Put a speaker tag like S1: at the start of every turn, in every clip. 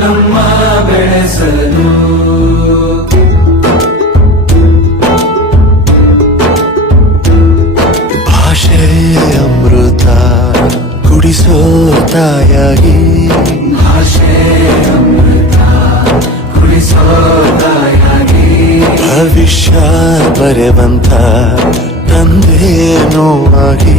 S1: ನಮ್ಮ ಬೆಳೆಸಲು.
S2: ಭಾಷೆಯ ಅಮೃತ ಕುಡಿಸೋ ತಾಯಾಗಿ.
S1: ಭಾಷೆಯ ಅಮೃತ ಕುಡಿಸೋದಾಯಾಗಿ
S2: ಭವಿಷ್ಯ ಬರೆವಂತ ತಂದೇನೋ ಆಗಿ.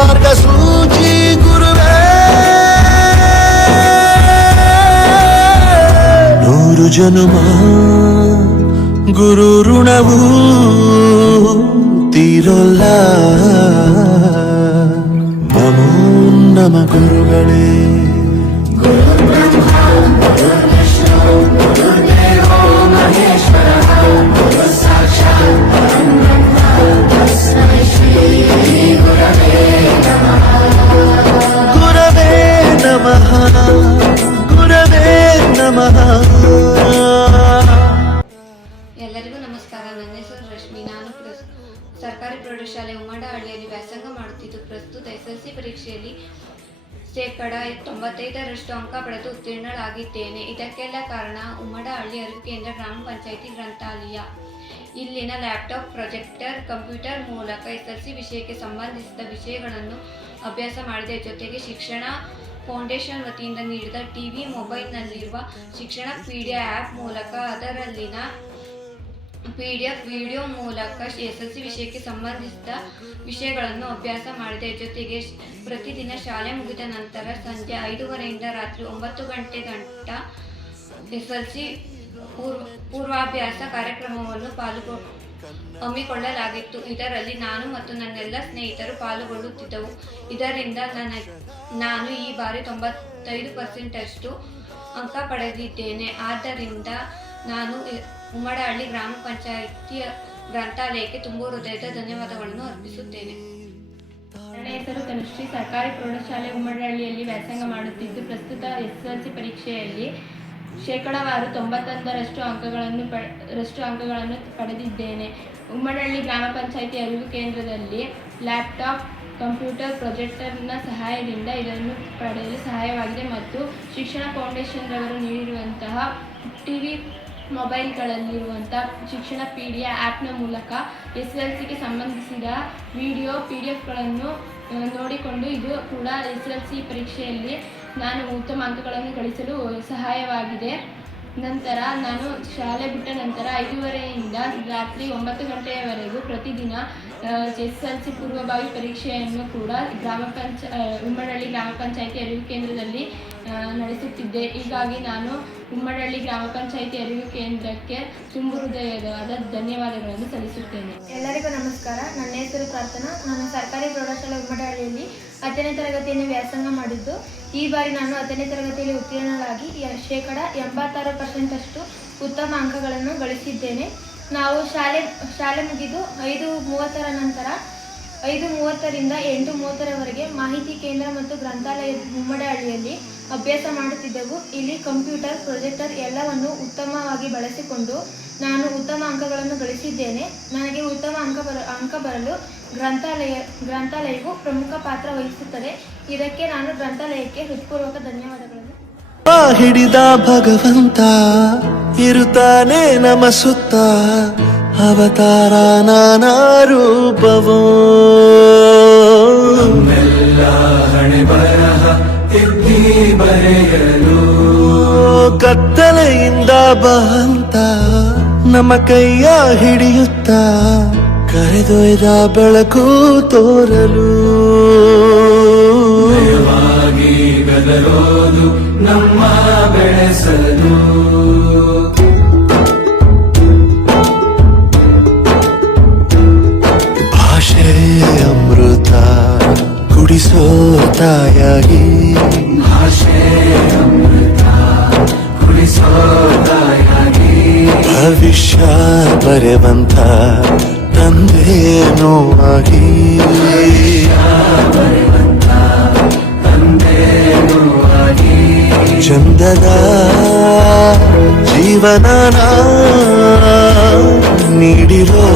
S3: మార్గసూచి గురువే. నూరు జనుమా గురు రుణవు తీరొల్లా. నమో నమ గురుగణే. ಶೇಕಡ ತೊಂಬತ್ತೈದರಷ್ಟು ಅಂಕ ಪಡೆದು ಉತ್ತೀರ್ಣಳಾಗಿದ್ದೇನೆ. ಇದಕ್ಕೆಲ್ಲ ಕಾರಣ ಉಮ್ಮಡಹಳ್ಳಿ ಅರಿವು ಕೇಂದ್ರ ಗ್ರಾಮ ಪಂಚಾಯಿತಿ ಗ್ರಂಥಾಲಯ. ಇಲ್ಲಿನ ಲ್ಯಾಪ್ಟಾಪ್, ಪ್ರೊಜೆಕ್ಟರ್, ಕಂಪ್ಯೂಟರ್ ಮೂಲಕ ಎಸ್ ಎಲ್ ಸಿ ವಿಷಯಕ್ಕೆ ಸಂಬಂಧಿಸಿದ ವಿಷಯಗಳನ್ನು ಅಭ್ಯಾಸ ಮಾಡಿದೆ. ಜೊತೆಗೆ ಶಿಕ್ಷಣ ಫೌಂಡೇಶನ್ ವತಿಯಿಂದ ನೀಡಿದ ಟಿವಿ ಮೊಬೈಲ್ನಲ್ಲಿರುವ ಶಿಕ್ಷಣ ಪೀಡಿಯಾ ಆ್ಯಪ್ ಮೂಲಕ ಅದರಲ್ಲಿನ ಪಿ ಡಿ ಎಫ್ ವಿಡಿಯೋ ಮೂಲಕ ಎಸ್ ಎಲ್ ಸಿ ವಿಷಯಕ್ಕೆ ಸಂಬಂಧಿಸಿದ ವಿಷಯಗಳನ್ನು ಅಭ್ಯಾಸ ಮಾಡಿದೆ. ಜೊತೆಗೆ ಪ್ರತಿದಿನ ಶಾಲೆ ಮುಗಿದ ನಂತರ ಸಂಜೆ ಐದೂವರೆಯಿಂದ ರಾತ್ರಿ ಒಂಬತ್ತು ಗಂಟೆ ಗಂಟ ಎಸ್ ಎಲ್ ಸಿ ಪೂರ್ವ, ಪೂರ್ವಾಭ್ಯಾಸ ಕಾರ್ಯಕ್ರಮವನ್ನು ಪಾಲ್ಗೊ, ಹಮ್ಮಿಕೊಳ್ಳಲಾಗಿತ್ತು. ಇದರಲ್ಲಿ ನಾನು ಮತ್ತು ನನ್ನೆಲ್ಲ ಸ್ನೇಹಿತರು ಪಾಲ್ಗೊಳ್ಳುತ್ತಿದ್ದವು. ಇದರಿಂದ ನನ್ನ, ನಾನು ಈ ಬಾರಿ ತೊಂಬತ್ತೈದು ಪರ್ಸೆಂಟಷ್ಟು ಅಂಕ ಪಡೆದಿದ್ದೇನೆ. ಆದ್ದರಿಂದ ನಾನು ಉಮ್ಮಡಹಳ್ಳಿ ಗ್ರಾಮ ಪಂಚಾಯಿತಿಯ ಗ್ರಂಥಾಲಯಕ್ಕೆ ತುಂಬು ಹೃದಯದ ಧನ್ಯವಾದಗಳನ್ನು ಅರ್ಪಿಸುತ್ತೇನೆ.
S4: ನನ್ನ ಹೆಸರು ತನುಶ್ರೀ. ಸರ್ಕಾರಿ ಪ್ರೌಢಶಾಲೆ ಉಮ್ಮಡಹಳ್ಳಿಯಲ್ಲಿ ವ್ಯಾಸಂಗ ಮಾಡುತ್ತಿದ್ದು, ಪ್ರಸ್ತುತ ಎಸ್ ಎಲ್ ಸಿ ಪರೀಕ್ಷೆಯಲ್ಲಿ ಶೇಕಡಾವಾರು ತೊಂಬತ್ತೊಂದರಷ್ಟು ಅಂಕಗಳನ್ನು ಪ ರಷ್ಟು ಅಂಕಗಳನ್ನು ಪಡೆದಿದ್ದೇನೆ. ಉಮ್ಮಡಹಳ್ಳಿ ಗ್ರಾಮ ಪಂಚಾಯಿತಿ ಅರಿವು ಕೇಂದ್ರದಲ್ಲಿ ಲ್ಯಾಪ್ಟಾಪ್, ಕಂಪ್ಯೂಟರ್ ಪ್ರೊಜೆಕ್ಟರ್ನ ಸಹಾಯದಿಂದ ಇದನ್ನು ಪಡೆಯಲು ಸಹಾಯವಾಗಿದೆ ಮತ್ತು ಶಿಕ್ಷಣ ಫೌಂಡೇಶನ್ ರವರು ನೀಡಿರುವಂತಹ ಟಿ ವಿ ಮೊಬೈಲ್ಗಳಲ್ಲಿರುವಂಥ ಶಿಕ್ಷಣ ಪಿ ಡಿ ಆ್ಯಪ್ನ ಮೂಲಕ ಎಸ್ ಎಲ್ ಸಿಗೆ ಸಂಬಂಧಿಸಿದ ವಿಡಿಯೋ, ಪಿ ಡಿ ಎಫ್ಗಳನ್ನು ನೋಡಿಕೊಂಡು ಇದು ಕೂಡ ಎಸ್ ಎಲ್ ಸಿ ಪರೀಕ್ಷೆಯಲ್ಲಿ ನಾನು ಉತ್ತಮ ಅಂಕಗಳನ್ನು ಗಳಿಸಲು ಸಹಾಯವಾಗಿದೆ. ನಂತರ ನಾನು ಶಾಲೆ ಬಿಟ್ಟ ನಂತರ ಐದೂವರೆಯಿಂದ ರಾತ್ರಿ ಒಂಬತ್ತು ಗಂಟೆಯವರೆಗೂ ಪ್ರತಿದಿನ ಎಸ್ ಎಲ್ ಸಿ ಪೂರ್ವಭಾವಿ ಪರೀಕ್ಷೆಯನ್ನು ಕೂಡ ಗ್ರಾಮ ಪಂಚ ಉಮ್ಮನಳ್ಳಿ ಗ್ರಾಮ ಪಂಚಾಯಿತಿ ಅರಿವು ಕೇಂದ್ರದಲ್ಲಿ ನಡೆಸುತ್ತಿದ್ದೆ. ಹೀಗಾಗಿ ನಾನು ಉಮ್ಮಡಹಳ್ಳಿ ಗ್ರಾಮ ಪಂಚಾಯಿತಿ ಅರಿವು ಕೇಂದ್ರಕ್ಕೆ ತುಂಬು ಹೃದಯವಾದ ಧನ್ಯವಾದಗಳನ್ನು ಸಲ್ಲಿಸುತ್ತೇನೆ.
S5: ಎಲ್ಲರಿಗೂ ನಮಸ್ಕಾರ. ನನ್ನ ಹೆಸರು ಪ್ರಾರ್ಥನಾ. ನಾನು ಸರ್ಕಾರಿ ಪ್ರೌಢಶಾಲೆ ಉಮ್ಮಡಹಳ್ಳಿಯಲ್ಲಿ ಹತ್ತನೇ ತರಗತಿಯನ್ನು ವ್ಯಾಸಂಗ ಮಾಡಿದ್ದು. ಈ ಬಾರಿ ನಾನು ಹತ್ತನೇ ತರಗತಿಯಲ್ಲಿ ಉತ್ತೀರ್ಣರಾಗಿ ಶೇಕಡ ಎಂಬತ್ತಾರು ಪರ್ಸೆಂಟಷ್ಟು ಉತ್ತಮ ಅಂಕಗಳನ್ನು ಗಳಿಸಿದ್ದೇನೆ. ನಾವು ಶಾಲೆ ಶಾಲೆ ಮುಗಿದು ಐದು ಮೂವತ್ತರ ನಂತರ, ಐದು ಮೂವತ್ತರಿಂದ ಎಂಟು ಮೂವತ್ತರವರೆಗೆ ಮಾಹಿತಿ ಕೇಂದ್ರ ಮತ್ತು ಗ್ರಂಥಾಲಯ ಮುಮ್ಮಡಹಳ್ಳಿಯಲ್ಲಿ ಅಭ್ಯಾಸ ಮಾಡುತ್ತಿದ್ದೆವು. ಇಲ್ಲಿ ಕಂಪ್ಯೂಟರ್, ಪ್ರೊಜೆಕ್ಟರ್ ಎಲ್ಲವನ್ನು ಉತ್ತಮವಾಗಿ ಬಳಸಿಕೊಂಡು ನಾನು ಉತ್ತಮ ಅಂಕಗಳನ್ನು ಗಳಿಸಿದ್ದೇನೆ. ನನಗೆ ಉತ್ತಮ ಅಂಕ ಬರ, ಅಂಕ ಬರಲು ಗ್ರಂಥಾಲಯ ಗ್ರಂಥಾಲಯವು ಪ್ರಮುಖ ಪಾತ್ರ ವಹಿಸುತ್ತದೆ. ಇದಕ್ಕೆ ನಾನು ಗ್ರಂಥಾಲಯಕ್ಕೆ ಹೃತ್ಪೂರ್ವಕ ಧನ್ಯವಾದಗಳನ್ನು.
S2: ಆ ಹಿಡಿದ ಭಗವಂತ ಇರುತ್ತಾನೆ ನಮ ಸುತ್ತ. ಅವತಾರ ನಾನಾ ರೂಪವೋ.
S1: ಹಣೆ ಬರಹ ತಿದ್ದಿ ಬರೆಯಲು.
S2: ಕತ್ತಲೆಯಿಂದ ಬಹಂತ ನಮ್ಮ ಕೈಯ ಹಿಡಿಯುತ್ತ. ಕರೆದೊಯ್ದ ಬೆಳಕು ತೋರಲು.
S1: ನಮ್ಮ ಬೆಳೆಸಲು.
S2: ಭಾಷೆ ಅಮೃತ ಕುಡಿಸೋ ತಾಯಾಗಿ ತಂದೆಯನು ಆಗಿ ಚಂದದ ಜೀವನನ ನೀಡಿರೋ